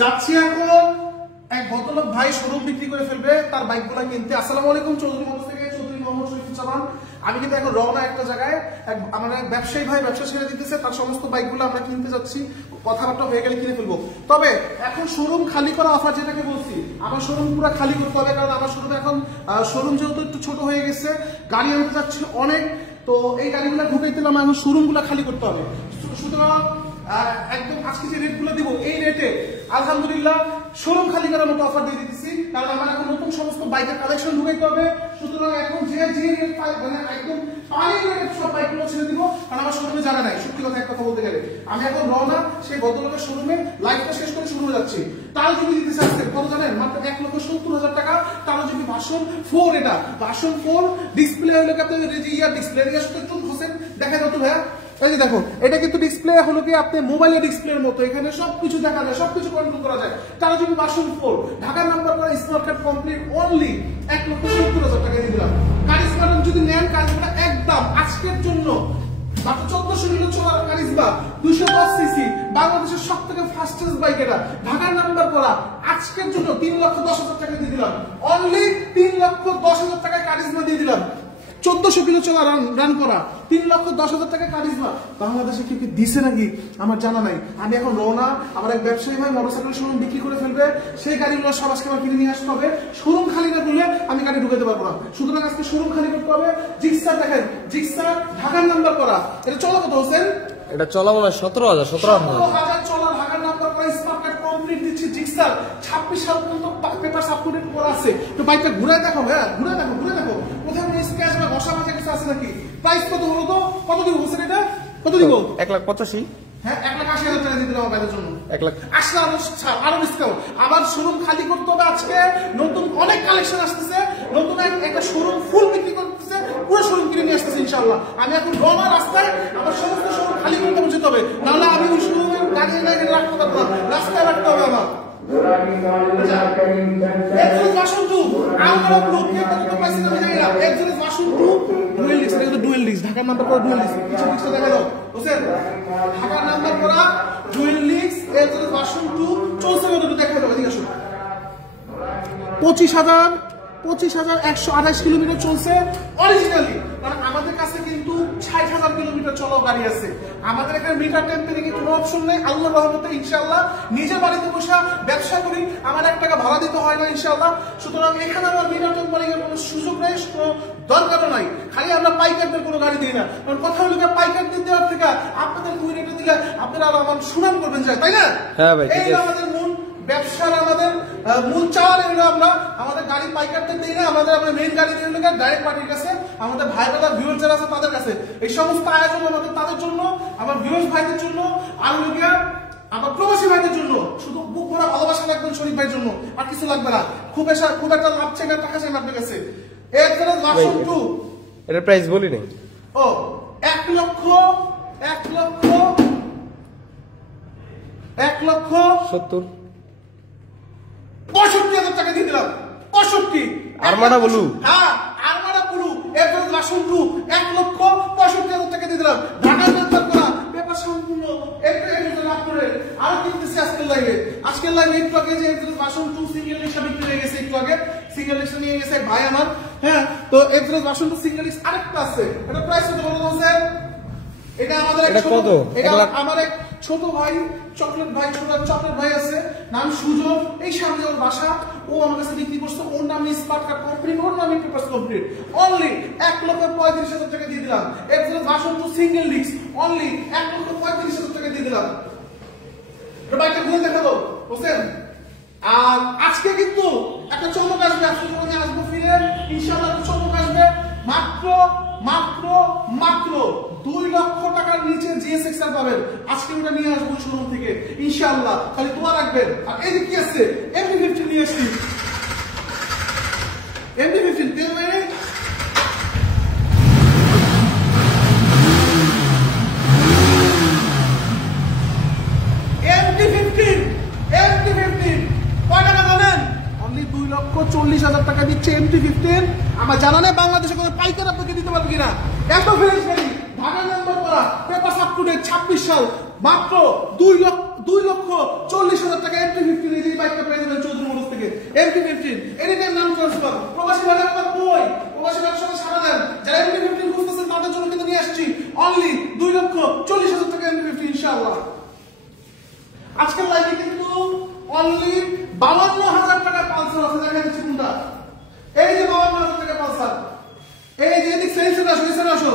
যাচ্ছি এখন এক ভদ্রলোক ভাই শোরুম বিক্রি করে ফেলবে তার বাইকগুলো কিনতে। আসসালামু আলাইকুম, চৌধুরী মোটরস থেকে চৌধুরী মোহাম্মদ শরীফুজ্জামান। আমি কিন্তু এখন রওনা একটা জায়গায়, আমার এক ব্যবসায়ী ভাই ব্যবসা ছেড়ে দিতেছে, তার সমস্ত বাইকগুলো আমরা কিনতে যাচ্ছি। কথাবার্তা হয়ে গেলে কিনে ফেলবো। তবে এখন শোরুম খালি করা অফার যেটাকে বলছি, আমার শোরুম পুরো খালি করতে হবে, কারণ আমার শোরুম এখন শোরুম যেহেতু একটু ছোট হয়ে গেছে, গাড়ি আনতে যাচ্ছি অনেক, তো এই গাড়িগুলো ঢুকাইতে হলে আমার শোরুমগুলো খালি করতে হবে। সুতরাং একদম আজকে যে রেটগুলো দিব এই রেটে আলহামদুলিল্লাহ শোরুম খালি করার মতো অফার দিয়ে দিতেছি, কারণ আমার এখন নতুন সমস্ত বাইকের কালেকশন ঢুকাইতে হবে। সুতরাং এখন যে রেট পাই মানে একদম পানির রেট সব বাইকগুলো ছেড়ে দিব, কারণ আমার শোরুমে জানা নাই। সত্যি কথা এক কথা বলতে গেলে আমি এখন রওনা সেই ভদ্রলোকের শোরুমে লাইফটা শেষ করে শোরুমে যাচ্ছি। তার যদি দিতেছে আজকে কত জানেন? মাত্র 1,70,000 টাকা। তার যদি ভার্সন 4, এটা ভার্সন 4 ডিসপ্লে হলো আপনাদের রেজিয়ার ডিসপ্লে এর সাথে চুল হোসেন দেখা যাচ্ছে ভাইয়া। এই যে দেখুন, এটা কিন্তু ডিসপ্লে হলো কি আপনি মোবাইলের ডিসপ্লের মতো, এখানে সবকিছু দেখা যায়, সবকিছু কন্ট্রোল করা যায়। তারা যদি ভার্সন 4 ঢাকার নাম্বার করা স্মার্ট কার্ড কমপ্লিট অনলি 1,70,000 টাকা দিয়ে দিলাম। কারিজমা যদি নেন, কারিজমা একদম আজকের জন্য মাত্র 1400 কিলো চলার কারিজমা 210 সিসি, বাংলাদেশের সবথেকে ফাস্টেস্ট বাইক, এটা ঢাকার নাম্বার করা, আজকের জন্য 3,10,000 টাকা দিয়ে দিলাম। অনলি 3,10,000 টাকায় কারিজমা দিয়ে দিলাম। 1400 কিলো চলা রান করা 3,10,000 টাকা কারিজমা। বাংলাদেশে কি দিছে নাকি আমার জানা নাই। আমি এখন রওনা, আমার এক ব্যবসায়ী ভাই মোটরসাইকেল শোরুম বিক্রি করে ফেলবে, সেই গাড়িগুলো সব আজকে আমার কিনে নিয়ে আসতে হবে। শোরুম খালি না করলে আমি গাড়ি ঢুকাতে পারবো না। সুতরাং আজকে শোরুম খালি করতে হবে। জিক্সার দেখেন, জিক্সার ঢাকার নাম্বার করা, এটা চলা কত হোসেন? এটা চলা মনে হয় 17,000 17,000 চলা ঢাকার নাম্বার করা স্মার্ট কার্ড কমপ্লিট দিচ্ছি। জিক্সার 26 সাল পর্যন্ত পেপার সাপোর্টেড করা আছে। তো বাইকটা ঘুরে দেখো ভাইয়া, ঘুরে দেখো, ঘুরে দেখো কোথায় কোনো স্ক্র্যাচ বা ঘষা মাজা কিছু আছে নাকি। প্রাইস কত হলো তো? কত দিব হোসেন? এটা কত দিব? 1,85,000। হ্যাঁ, 1,80,000 টাকা দিয়ে দিলাম আমার জন্য। 1,00,000 আরো ডিসকাউন্ট। আবার শোরুম খালি করতে হবে আজকে, নতুন অনেক কালেকশন আসতেছে, নতুন একটা শোরুম ফুল বিক্রি করতেছে, পুরো শোরুম কিনে নিয়ে আসতেছে ইনশাআল্লাহ। আমি এখন রওনা রাস্তায়, আমার সমস্ত শোরুম খালি করতে যেতে হবে, নাহলে আমি ওই শোরুমের গাড়ি এনে রাখতে পারবো না, রাস্তায় রাখতে হবে আমার। ঢাকার নাম্বার করা ডুয়েল ডিস্ক, কিছু দেখা যাও হোসেন, ঢাকার নাম্বার করা ডুয়েল ডিস্ক ভার্সন 2 চলছে কত দেখা যাবে। ঠিক আছে, 25,128 কিলোমিটার চলছে অরিজিনালি। কারণ আমাদের কাছে কিন্তু 60,000 কিলোমিটার চলা গাড়ি আছে। আমাদের এখানে মিটার টেম্পারিং এর কোনো অপশন নেই। আল্লাহর রহমতে ইনশাআল্লাহ নিজের বাড়িতে বসে ব্যবসা করি, আমার 1 টাকা ভাড়া দিতে হয় না ইনশাআল্লাহ। সুতরাং এখানে আমার মিটার টেম্পারিং এর কোনো সুযোগ নেই, কোনো দরকারও নাই। খালি আমরা পাইকারদের কোনো গাড়ি দিই না, কারণ কথা হলো পাইকারদের দেওয়ার থেকে আপনাদের দুই রেটে দিলে আপনারা আমার সুনাম করবেন যায়, তাই না? হ্যাঁ ভাই, এই আমাদের মূল ব্যবসার, আমাদের মূল চাওয়ার এগুলো। আমরা আমাদের গাড়ি পাইকারদের দিই না, আমাদের মেইন গাড়ি দিয়ে ডাইরেক্ট পার্টির কাছে, আমাদের ভাই দাদা ভিউয়ার যারা আছে তাদের কাছে। এই সমস্ত আয়োজন আমাদের তাদের জন্য, আমার ভিউয়ার্স ভাইদের জন্য, আর আমার প্রবাসী ভাইদের জন্য। শুধু বুক ভরা ভালোবাসা লাগবে শরীফ ভাইয়ের জন্য, আর কিছু লাগবে না। খুব একটা লাভ চাই না, টাকা চাই না আপনার কাছে। এর প্রাইস বলি নি। ও 1,65,000 টাকা দিয়ে দিলাম। 65 আরমাডা ব্লু, হ্যাঁ আরমাডা ব্লু এভারেজ ভার্সন 2 1,65,000 টাকা দিয়ে দিলাম। ঢাকার নাম্বার করা, পেপার সম্পূর্ণ, একটা লাভ করে আরো কিনতেছি আজকের লাইভে। একটু আগে যে এভারেজ ভার্সন 2 সিঙ্গেল রিক্সা বিক্রি হয়ে গেছে, একটু আগে সিঙ্গেল রিক্সা নিয়ে গেছে ভাই আমার। হ্যাঁ, তো এভারেজ ভার্সন 2 সিঙ্গেল রিক্সা আরেকটা আছে, এটা প্রাইস কত বলুন স্যার? এটা আমাদের আমার এক ছোট ভাই, চকলেট ভাই আছে, নাম সুজন, এই সামনে ওর বাসা, ও আমার কাছে বিক্রি করছে, ওর নামে স্মার্ট কার্ড কমপ্লিট, ওর নামে পেপারস কমপ্লিট, অনলি 1,35,000 টাকা দিয়ে দিলাম। এর ভার্সন 2 সিঙ্গেল ডিস্ক অনলি 1,35,000 টাকা দিয়ে দিলাম। এটা বাইকটা ঘুরে দেখা দাও হোসেন। আর আজকে কিন্তু একটা চমক আসবে, আজকে যখন আসবো ফিরে ইনশাআল্লাহ একটা চমক আসবে। মাত্র 2 লক্ষ টাকার নিচে জিএসএক্সআর পাবেন। আজকে ওটা নিয়ে আসবো শোরুম থেকে ইনশাআল্লাহ, খালি দোয়া রাখবেন। আর এই কি আছে, MD-15 নিয়ে আসছি। MD-15 তেল মেরে MD-15 কয় টাকা জানেন? অনলি 2,40,000 টাকা দিচ্ছে MD-15। আমার জানা নেই বাংলাদেশে কোনো পাইকার আপনাকে দিতে পারবে কিনা। এত ফ্রেশ গাড়ি, ঢাকা নাম্বার করা, পেপার আপ টু ডেট, 26 সাল, মাত্র 2,40,000 টাকা MD-15 MT-15 এই বাইকটা পেয়ে যাবেন চৌধুরী মোটরস থেকে। MT-15 এটার নাম ট্রান্সফার। প্রবাসী ভাইরা আমার কই? প্রবাসী ভাইদের সাথে সারা দেন। যারা MT-15 খুঁজতেছেন তাদের জন্য কিন্তু নিয়ে আসছি অনলি 2,40,000 টাকা MT-15 ইনশাআল্লাহ। আজকের লাইভে কিন্তু অনলি 52,000 টাকা পালসার আছে। দেখা যাচ্ছে কোনটা? এই যে 52,000 টাকা পালসার। এই যে এদিক সেন্সর আসো।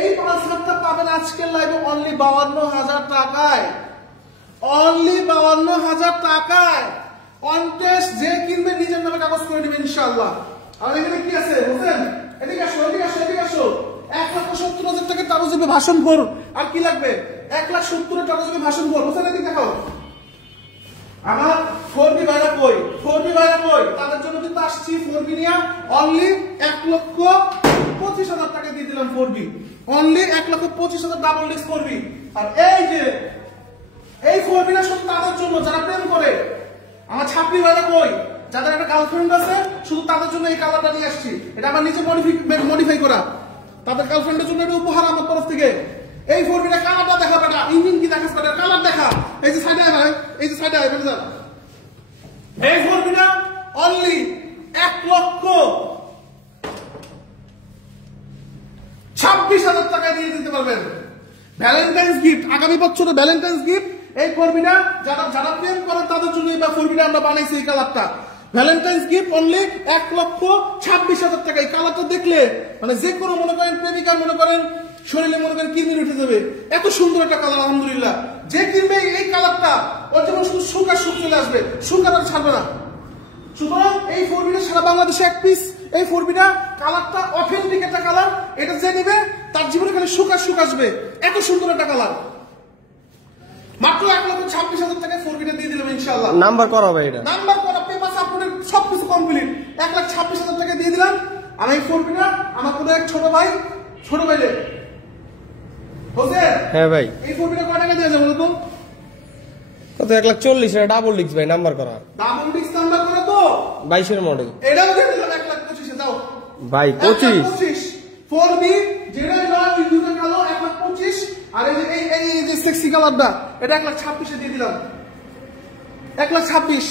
এই পালসারটা পাবেন আজকের লাইভে অনলি 52,000 টাকায়। অনলি 52,000 টাকায়। কন্টেস্ট যে কিনবে নিজের নামে কাগজ করে নেবেন ইনশাআল্লাহ। আর এখানে কি আছে হোসেন? এদিকে আসো। 1,70,000 টাকা কাগজ দিবে ভাষণ ভর। আর কি লাগবে? 1,70,000 টাকা দিবে ভাষণ ভর। হোসেন এদিকে দেখো। আমার 4B ভাইরা কই? তাদের জন্য কিন্তু আসছি 4B নিয়ে অনলি 1,25,000 টাকা দিয়ে দিলাম 4B। Only 1,25,000 double disc 4B। আর এই যে এই 4B না শুধু তাদের জন্য যারা প্রেম করে। আমার ছাত্রী ভাইরা কই? যাদের একটা গার্লফ্রেন্ড আছে শুধু তাদের জন্য এই কালারটা নিয়ে আসছি। এটা আমার নিচে মডিফাই করা। তাদের গার্লফ্রেন্ডের জন্য এটা উপহার আমার তরফ থেকে। এই 4B-টা কালারটা দেখা বেটা, ইঞ্জিন কি দেখাস বেটা, কালার দেখা। এই যে সাইডে ভাই, এই যে সাইডে আই বেটা। এই 4B-টা অনলি 1,26,000 টাকা দিয়ে দিতে পারবেন। ভ্যালেন্টাইন্স গিফট, আগামী বছরে ভ্যালেন্টাইন্স গিফট এই 4B-টা যারা প্রেম করেন তাদের জন্য এই 4B-টা আমরা বানাইছি এই কালারটা। ভ্যালেন্টাইন্স গিফট অনলি 1,26,000 টাকা। এই কালারটা দেখলে মানে যে কোনো মনে করেন প্রেমিকার মনে করেন শরীরে মনে করেন কিরমির উঠে যাবে। এত সুন্দর একটা কালার আলহামদুলিল্লাহ। যে কিনবে এই কালারটা ওর জন্য শুধু সুখ আর সুখ চলে আসবে, সুখ আর ছাড়বে না। সুতরাং এই 4B-টা সারা বাংলাদেশে এক পিস। এই 4B-টা কালারটা অথেন্টিক একটা কালার। এটা যে নিবে তার জীবনে খালি সুখ আর সুখ আসবে। এত সুন্দর একটা কালার। মাত্র 1,26,000 টাকায় 4B-টা দিয়ে দিলাম ইনশাআল্লাহ। নাম্বার করা হবে এটা। নাম্বার করা, পেপার আপলোডের সবকিছু কমপ্লিট। 1,26,000 টাকা দিয়ে দিলাম। আর এই 4B-টা আমার কোনো এক ছোট ভাই রে হোসেন। হ্যাঁ ভাই। এই 4B-টা কয় টাকা দিয়ে যাবো বলতো? কত? 1,40,000 টাকা ডাবল ডিস্ক ভাই, নাম্বার করা। ডাবল ডিস্ক নাম্বার করা তো 22-এর মডেল। এটাও দিয়ে দিলাম 1,25,000 যাও ভাই 25 4B যেটা নয় বিদ্যুতের কালো 1,25,000। আর এই যে সেক্সি কালারটা এটা 1,26,000 দিয়ে দিলাম। 1,26,000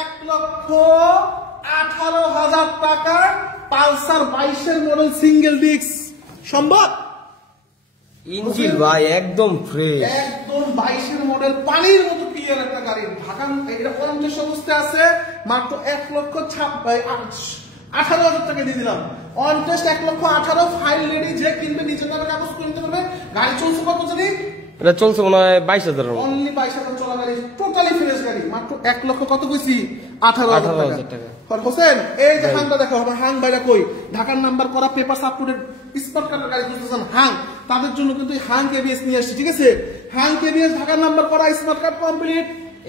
1,18,000 টাকার পালসার 22-এর মডেল সিঙ্গেল ডিস্ক সম্ভব? ইঞ্জিন ভাই একদম ফ্রেশ, একদম 22-এর মডেল পানির মতো ক্লিয়ার একটা গাড়ি। ঢাকা এটা 50 অবস্থায় আছে। মাত্র 1,18,000 টাকা দিয়ে দিলাম। On test 1,18,000 file ready. যে কিনবে নিজের নামে কাগজ করে নিতে পারবে। গাড়ি চলছে কত জানি? এটা চলছে মনে হয় 22,000 এর। অনলি 22,000 চলা গাড়ি, টোটালি ফ্রেশ গাড়ি। মাত্র 1,00,000 কত কইছি? 18,000 টাকা। হোসেন এই যে হাংটা দেখো, আমার হাং ভাইরা কই? ঢাকার নাম্বার করা পেপার আপলোডেড স্পট কার্ডের গাড়ি খুঁজতেছেন হাং, তাদের জন্য কিন্তু হাং কেবিএস নিয়ে আসছি। ঠিক আছে, হাং কেবিএস ঢাকার নাম্বার করা স্পট কার্ড কমপ্লিট।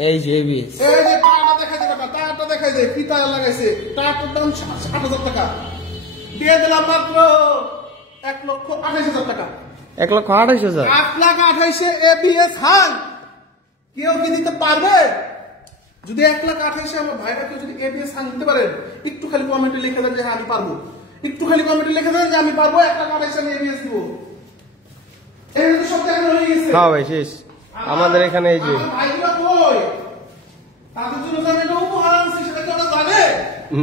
এই যে এবিএস, এই যে টায়ারটা দেখাই দে কাকা, টায়ারটা দেখাই দে কি টায়ার লাগাইছে। টায়ারটার দাম 60,000 টাকা দিয়ে দিলাম। মাত্র 1,28,000 টাকা। 1,28,000 8,28,000 এবিএস হাং কেউ কি দিতে পারবে? যদি 1,28,000 আমার ভাইরা কেউ যদি এবিএস হাং দিতে পারেন, একটু খালি কমেন্টে লিখে দেন যে হ্যাঁ আমি পারবো। একটু খালি কমেন্টে লিখে দেন যে আমি পারবো, 1,28,000 এবিএস দিব। এই তো সব জায়গায় হয়ে গেছে। হ্যাঁ ভাই শেষ। আমাদের এখানে এই যে ভাইরা কই? তাদের জন্য আমি একটা উপহার আনছি, সেটা কি ওরা জানে?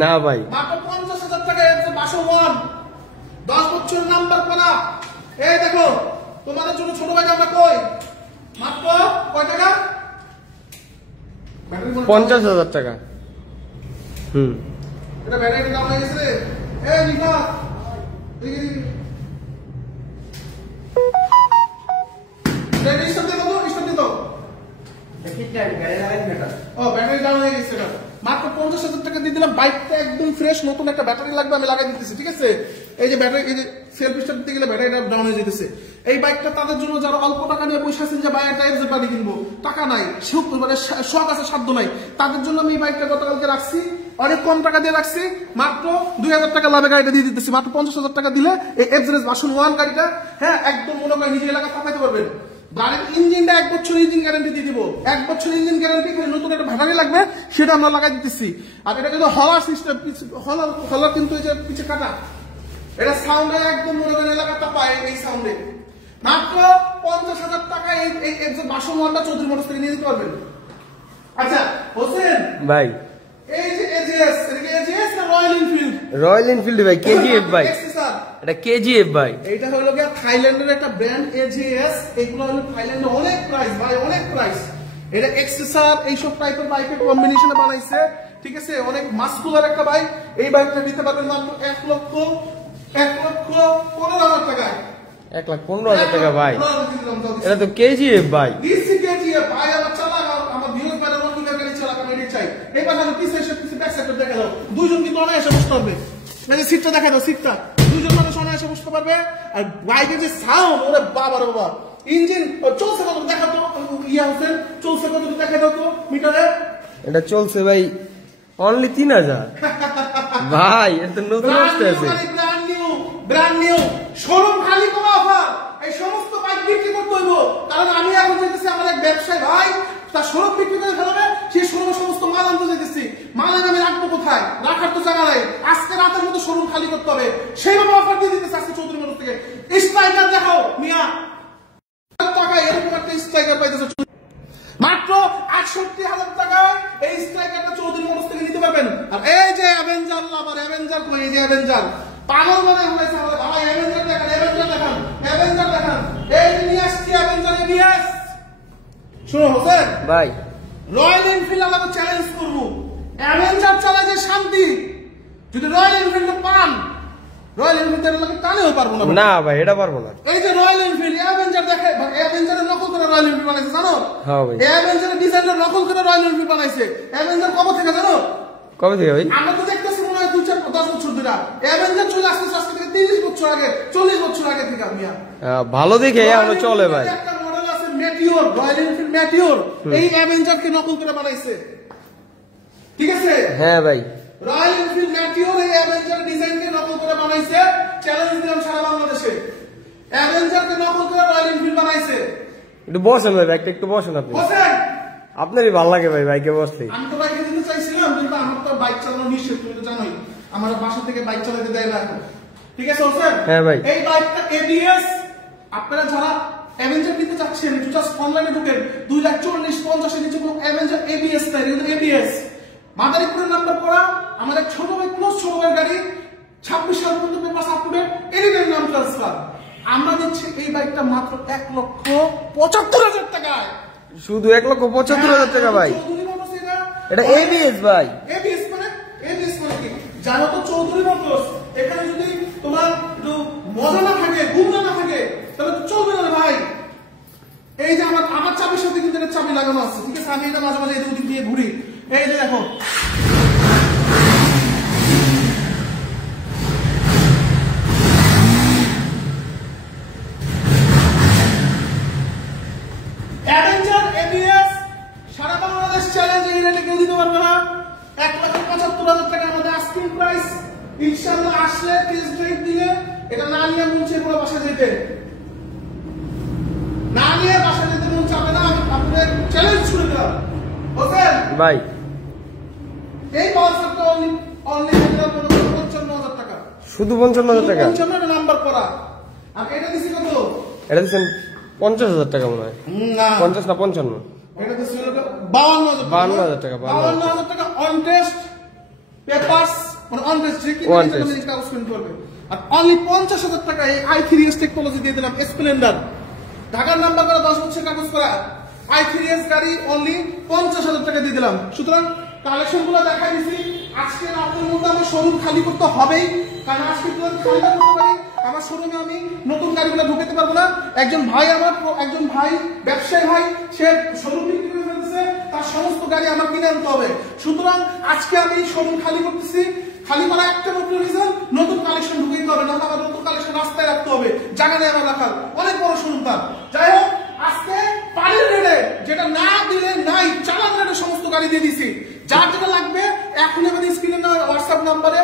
না ভাই, মাত্র 50,000 টাকা এসে 501 10 বছর নাম্বার করা। এই দেখো তোমাদের জন্য ছোট ভাই আমরা কই? মাত্র কয় টাকা? 50,000 টাকা। এটা ব্যাটারি দাম হয়ে গেছে রে। এই নিকা দেখি ব্যাটারি স্টার্ট দে, বাবু স্টার্ট দে দাও। দেখি টাইম গাড়ি লাগাই বেটা। ও ব্যাটারি ডাউন হয়ে গেছে না। মাত্র 50,000 টাকা দিয়ে দিলাম। বাইকটা একদম ফ্রেশ, নতুন একটা ব্যাটারি লাগবে আমি লাগাই দিতেছি। ঠিক আছে, এই যে ব্যাটারি, এই যে সেলফ স্টার্ট দিতে গেলে ব্যাটারিটা ডাউন হয়ে যেতেছে। এই বাইকটা তাদের জন্য যারা অল্প টাকা নিয়ে পয়সা আছেন যে বাইকটা এফজেড বাড়ি কিনবো, টাকা নাই, মানে শখ আছে সাধ্য নাই, তাদের জন্য আমি এই বাইকটা গতকালকে রাখছি, অনেক কম টাকা দিয়ে রাখছি। মাত্র 2,000 টাকা লাভে গাড়িটা দিয়ে দিতেছি। মাত্র 50,000 টাকা দিলে এই এফজেড ভার্সন 1 গাড়িটা হ্যাঁ একদম মনে করেন নিজের এলাকা চালাতে পারবেন। গাড়ির ইঞ্জিনটা 1 বছর ইঞ্জিন গ্যারান্টি দিয়ে দিব। 1 বছর ইঞ্জিন গ্যারান্টি, নতুন একটা ব্যাটারি লাগবে সেটা আমরা লাগাই দিতেছি। আর এটা কিন্তু হলার সিস্টেম, হলার কিন্তু এই যে পিছে কাটা, এটা সাউন্ডে একদম মনে করেন এলাকাটা পায় এই সাউন্ডে। মাত্র 50,000 টাকায় এই একজন বাসন ওয়ানটা চৌধুরী মোটরস থেকে নিয়ে নিতে পারবেন। আচ্ছা হোসেন ভাই, এই যে এজিএস, এটা এজিএস না রয়্যাল এনফিল্ড? রয়্যাল এনফিল্ড ভাই, কেজিএফ ভাই, এটা কেজিএফ ভাই। এইটা হলো গিয়া থাইল্যান্ডের একটা ব্র্যান্ড এজিএস। এইগুলো হলো থাইল্যান্ডে অনেক প্রাইস ভাই, অনেক প্রাইস। এটা এক্সেসার এইসব টাইপের বাইকের কম্বিনেশনে বানাইছে, ঠিক আছে? অনেক মাস্কুলার একটা বাইক। এই বাইকটা নিতে পারবেন মাত্র 1,15,000 টাকায়। 1,15,000 টাকা ভাই, এটা তো কেজিএফ ভাই। দিছি কেজিএফ ভাই, আমার চালা আমার ভিউজ বাইরে আমার কিভাবে গাড়ি চালাক আমি এটাই চাই। এই পাশে পিছে এসে পিছে ব্যাক সাইডে দেখা দাও, দুইজন কিন্তু অনায়াসে বসতে পারবে। এই যে সিটটা দেখা দাও, সিটটা দুইজন মানুষ অনায়াসে বসতে পারবে। আর বাইকের যে সাউন্ড, ওরে বাবা রে বাবা। ইঞ্জিন চলছে কত দেখা তো, ইয়া হোসেন চলছে কত দেখা দাও তো মিটারে। এটা চলছে ভাই অনলি 3,000 ভাই, এটা নতুন আসতে আছে। ব্র্যান্ড নিউ শোরুম খালি কোনো অফার। এই সমস্ত বাইক বিক্রি করতে হইব, কারণ আমি এখন যেতেছি আমার এক ব্যবসায়ী ভাই, তার শোরুম বিক্রি করে ফেলবে। সেই শোরুমে সমস্ত মাল আনতে যেতেছি, মাল আমি রাখবো কোথায়? রাখার তো জায়গা নাই। আজকে রাতের মতো শোরুম খালি করতে হবে, সেইভাবে অফার দিয়ে দিতেছে আজকে চৌধুরী মোটরস থেকে। স্ট্রাইকার দেখাও মিয়া, টাকা এরকম একটা স্ট্রাইকার পাইতেছে মাত্র 68,000 টাকায়। এই স্ট্রাইকারটা চৌধুরী মোটরস থেকে নিতে পারবেন। আর এই যে অ্যাভেঞ্জার লাভার, অ্যাভেঞ্জার কই? এই যে অ্যাভেঞ্জার পাগল মনে হয়েছে আমাদের ভাই। অ্যাভেঞ্জার দেখান, অ্যাভেঞ্জার দেখান, অ্যাভেঞ্জার দেখান। এই যে নিয়ে আসছি অ্যাভেঞ্জার এবিএস। শুনো হোসেন ভাই, রয়্যাল এনফিল্ড আমাকে চ্যালেঞ্জ করবো, অ্যাভেঞ্জার চালায় যে শান্তি, যদি রয়্যাল এনফিল্ড পান, রয়্যাল এনফিল্ড আমাকে টানেও পারবো না। না ভাই, এটা পারবো না। এই যে রয়্যাল এনফিল্ড অ্যাভেঞ্জার দেখে, অ্যাভেঞ্জারের নকল করে রয়্যাল এনফিল্ড বানাইছে জানো? হ্যাঁ ভাই, অ্যাভেঞ্জারের ডিজাইনের নকল করে রয়্যাল এনফিল্ড বানাইছে। অ্যাভেঞ্জার কবে থেকে জানো? কবে থেকে ভাই? আমরা তো দেখতেছি মনে হয় 2-4-10 বছর ধরে। অ্যাভেঞ্জার চলে আসছে আজকে থেকে 30 বছর আগে, 40 বছর আগে থেকে। মিয়া ভালো দেখে এখনো চলে ভাই। একটা মডেল আছে মেটিওর, রয়্যাল এনফিল্ড মেটিওর, এই অ্যাভেঞ্জারকে নকল করে বানাইছে, ঠিক আছে? হ্যাঁ ভাই, রয়্যাল এনফিল্ড মেটিওর এই অ্যাভেঞ্জার ডিজাইনকে নকল করে বানাইছে। চ্যালেঞ্জ দিলাম সারা বাংলাদেশে, অ্যাভেঞ্জারকে নকল করে রয়্যাল এনফিল্ড বানাইছে। একটু বসেন ভাই, বাইকটা একটু বসেন আপনি। বসেন, আপনারই ভালো লাগে ভাই বাইকে বসলে। আমি তো বাইকে দিতে চাইছিলাম, কিন্তু আমার তো বাইক চালানো নিষেধ, তুমি তো জানোই। আমার বাসা থেকে বাইক চালাতে দেয় না এখন, ঠিক আছে হোসেন? হ্যাঁ ভাই, এই বাইকটা এবিএস। আপনারা যারা অ্যাভেঞ্জার নিতে চাচ্ছেন, একটু জাস্ট অনলাইনে ঢুকেন, 2,40,50 এর নিচে কোনো অ্যাভেঞ্জার এবিএস নাই, কিন্তু এবিএস মাদারীপুরের নাম্বার করা। আমার এক ছোট ভাই, ক্লোজ ছোট ভাইয়ের গাড়ি, 26 সাল পর্যন্ত পেপারস আপ টু ডেট, এডিটের নাম ট্রান্সফার। আমরা দিচ্ছি এই বাইকটা মাত্র 1,75,000 টাকায়। শুধু 1,75,000 টাকা ভাই। এটা এবিএস ভাই। এবিএস মানে কি জানো তো? চৌধুরী মোটরস। এখানে যদি তোমার একটু মজা না থাকে, গুণা না থাকে, তাহলে তো চলবে না ভাই। এই যে আমার চাবির সাথে কিন্তু এটা চাবি লাগানো আছে, ঠিক আছে? আমি এটা মাঝে মাঝে এদিক দিয়ে ঘুরি। এই যে দেখো, অ্যাভেঞ্জার এবিএস সারা বাংলাদেশ চ্যালেঞ্জ। এই রেটে কেউ দিতে পারবে না। 1,75,000 টাকা আমাদের আস্কিং প্রাইস। ইনশাআল্লাহ আসলে টেস্ট ড্রাইভ দিলে, এটা না নিয়ে মন চাই পুরো বাসা যেতে, না নিয়ে বাসা যেতে মন চাবে না। আপনাদের চ্যালেঞ্জ শুরু দিলাম হোসেন ভাই। এই পাওয়ারটা অনলি 55,000 টাকা, শুধু 55,000 টাকা। 55 নাম্বার করা। আর এটা দিছি কত? এটা দিচ্ছেন 50,000 টাকা মনে হয়। না 50 না 55। এটা দিছি 52,000 টাকা। 52,000 টাকা অন টেস্ট পেপারস, মানে অন টেস্ট যে কি কাগজ প্রিন্ট করবে। আর অনলি 50,000 টাকা এই i3s টেকনোলজি দিয়ে দিলাম। স্প্লেন্ডার ঢাকার নাম্বার করা, 10 বছর কাগজ করা i3s গাড়ি অনলি 50,000 টাকা দিয়ে দিলাম। সুতরাং কালেকশন গুলো দেখাই দিছি। আজকে রাতের মধ্যে আমার শোরুম খালি করতে হবেই, কারণ আজকে যদি খালি না করতে পারি আমার শোরুমে আমি নতুন গাড়িগুলো ঢুকাতে পারবো না। একজন ভাই ব্যবসায়ী ভাই, সে শোরুম বিক্রি করে ফেলতেছে, তার সমস্ত গাড়ি আমার কিনে আনতে হবে। সুতরাং আজকে আমি শোরুম খালি করতেছি। খালি করা একটা মাত্র রিজন, নতুন কালেকশন ঢুকাইতে হবে, না আমার নতুন কালেকশন রাস্তায় রাখতে হবে, জায়গা নেই আমার রাখার। অনেক বড় শোরুম তার। যাই হোক, আজকে পানির রেটে যেটা না দিলে নাই, চালান রেটে সমস্ত গাড়ি দিয়ে দিছি। যার যেটা লাগবে এখনই আমাদের স্ক্রিনে না হোয়াটসঅ্যাপ নাম্বারে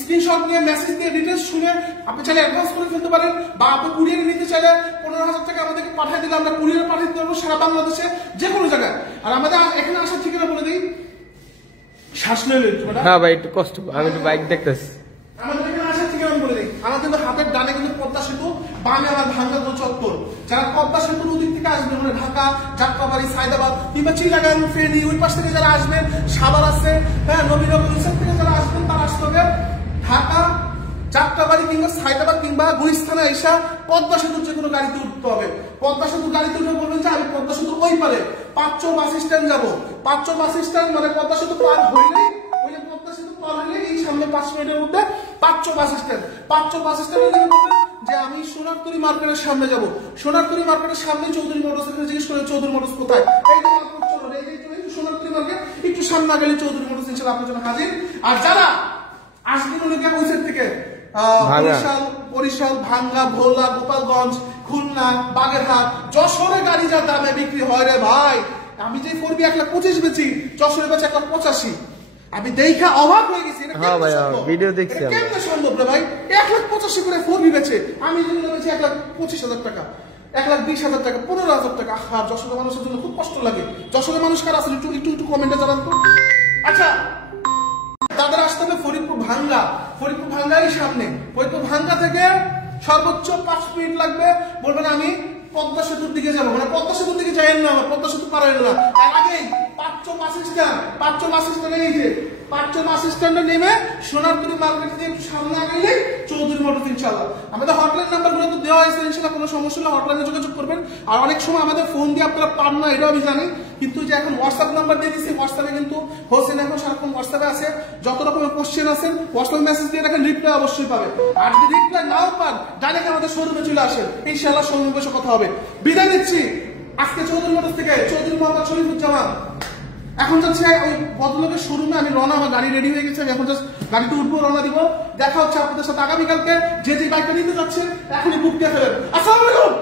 স্ক্রিনশট নিয়ে মেসেজ দিয়ে ডিটেলস শুনে আপনি চাইলে অ্যাডভান্স করে ফেলতে পারেন, বা আপনি কুরিয়ারে নিতে চাইলে 15,000 টাকা আমাদেরকে পাঠিয়ে দিলে আমরা কুরিয়ারে পাঠিয়ে দিতে পারবো সারা বাংলাদেশে যে কোনো জায়গায়। আর আমাদের এখানে আসার ঠিকানা বলে দিই, শ্বাস নিলে হ্যাঁ ভাই একটু কষ্ট, আমি একটু বাইক দেখতেছি। আমাদের এখানে আসার ঠিকানা বলে দিই। আমার কিন্তু হাতের ডানে কিন্তু পদ্মা সেতু, বামে আমার ভাঙ্গা গোল চত্বর। যারা পদ্মা সেতুর ওদিক থেকে আসবেন মানে ঢাকা, যাত্রাবাড়ি, সায়দাবাদ কিংবা চিটাগাং, ফেনী ওই পাশ থেকে যারা আসবেন, সাভার আছে, হ্যাঁ নবীনগর ওই সাইড থেকে যারা আসবেন তারা আসতে হবে ঢাকা, যাত্রাবাড়ি কিংবা সায়দাবাদ কিংবা গুলিস্তানে এসা পদ্মা সেতুর যে কোনো গাড়িতে উঠতে হবে। পদ্মা সেতুর গাড়িতে উঠে বলবেন যে আমি পদ্মা সেতুর ওই পারে পাঁচচর বাস স্ট্যান্ড যাবো। পাঁচচর বাস স্ট্যান্ড মানে পদ্মা সেতু পার হইলেই ওই যে পদ্মা সেতু পার হইলে এই সামনে 5 মিনিটের মধ্যে পাঁচচর বাস স্ট্যান্ড। পাঁচচর বাস স্ট্যান্ডে বলবেন যে আমি সোনারতরী মার্কেটের সামনে যাবো। সোনারতরী মার্কেটের সামনে চৌধুরী মোটরস, এখানে জিজ্ঞেস করে চৌধুরী মোটরস কোথায়, এই যে চলুন এই যে সোনারতরী মার্কেট, একটু সামনে গেলে চৌধুরী মোটরস ইনশাআল্লাহ আপনার জন্য হাজির। আর যারা আসবেন ওই সাইড থেকে বরিশাল, ভাঙ্গা, ভোলা, গোপালগঞ্জ, খুলনা, বাগেরহাট, যশোরে গাড়ি যা দামে বিক্রি হয় রে ভাই, আমি যে 4B 1,25,000 বেচি, যশোরে বেচে 1,85,000। আমি দেখা অবাক হয়ে গেছি। ভিডিও দেখছি কেমনে সম্ভব রে ভাই, 1,85,000 করে 4B বেচে, আমি যেগুলো বেচি 1,25,000 টাকা, 1,20,000 টাকা, 15,000 টাকা। আর যশোরের মানুষের জন্য খুব কষ্ট লাগে। যশোরের মানুষ কার আসলে একটু কমেন্টে জানান তো। আচ্ছা, তাদের আসতে হবে ফরিদপুর ভাঙ্গা। ফরিদপুর ভাঙ্গারই সামনে, ফরিদপুর ভাঙ্গা থেকে সর্বোচ্চ 5 মিনিট লাগবে। বলবেন আমি পদ্মা সেতুর দিকে যাবো, মানে পদ্মা সেতুর দিকে যাইেন না, পদ্মা সেতু পার হইল না, তার আগেই পাঁচচর বাস স্ট্যান্ড, পাঁচচর বাস স্ট্যান্ডে এই যে পাঁচচর বাস স্ট্যান্ডে নেমে সোনারতরী মার্কেট দিয়ে একটু সামনে আগাইলে চৌধুরী মোটরস ইনশাআল্লাহ। আমাদের হটলাইন নাম্বার গুলো তো দেওয়া হয়েছে, ইনশাআল্লাহ কোনো সমস্যা হলে হটলাইনে যোগাযোগ করবেন। আর অনেক সময় আমাদের ফোন দিয়ে আপনারা পান না, এটাও আমি জানি, কিন্তু যে এখন হোয়াটসঅ্যাপ নাম্বার দিয়ে দিচ্ছি, হোয়াটসঅ্যাপে কিন্তু হোসেন এখন সারাক্ষণ হোয়াটসঅ্যাপে আছে, যত রকমের কোশ্চেন আছে হোয়াটসঅ্যাপ মেসেজ দিয়ে রাখেন, রিপ্লাই অবশ্যই পাবে। আর যদি রিপ্লাই নাও পান ডাইরেক্ট আমাদের শোরুমে চলে আসেন, ইনশাআল্লাহ শোরুমে বসে কথা হবে। বিদায় নিচ্ছি আজকে চৌধুরী মোটরস থেকে, চৌধুরী মোহাম্মদ শরীফুজ্জামান। এখন যাচ্ছে ওই ভদ্রলোকের শোরুমে, আমি রওনা, আমার গাড়ি রেডি হয়ে গেছে, আমি এখন জাস্ট গাড়িতে উঠবো, রওনা দিব। দেখা হচ্ছে আপনাদের সাথে আগামীকালকে। যে বাইকটা নিতে যাচ্ছে এখনই বুক দিয়ে ফেলেন। আসসালামু আলাইকুম।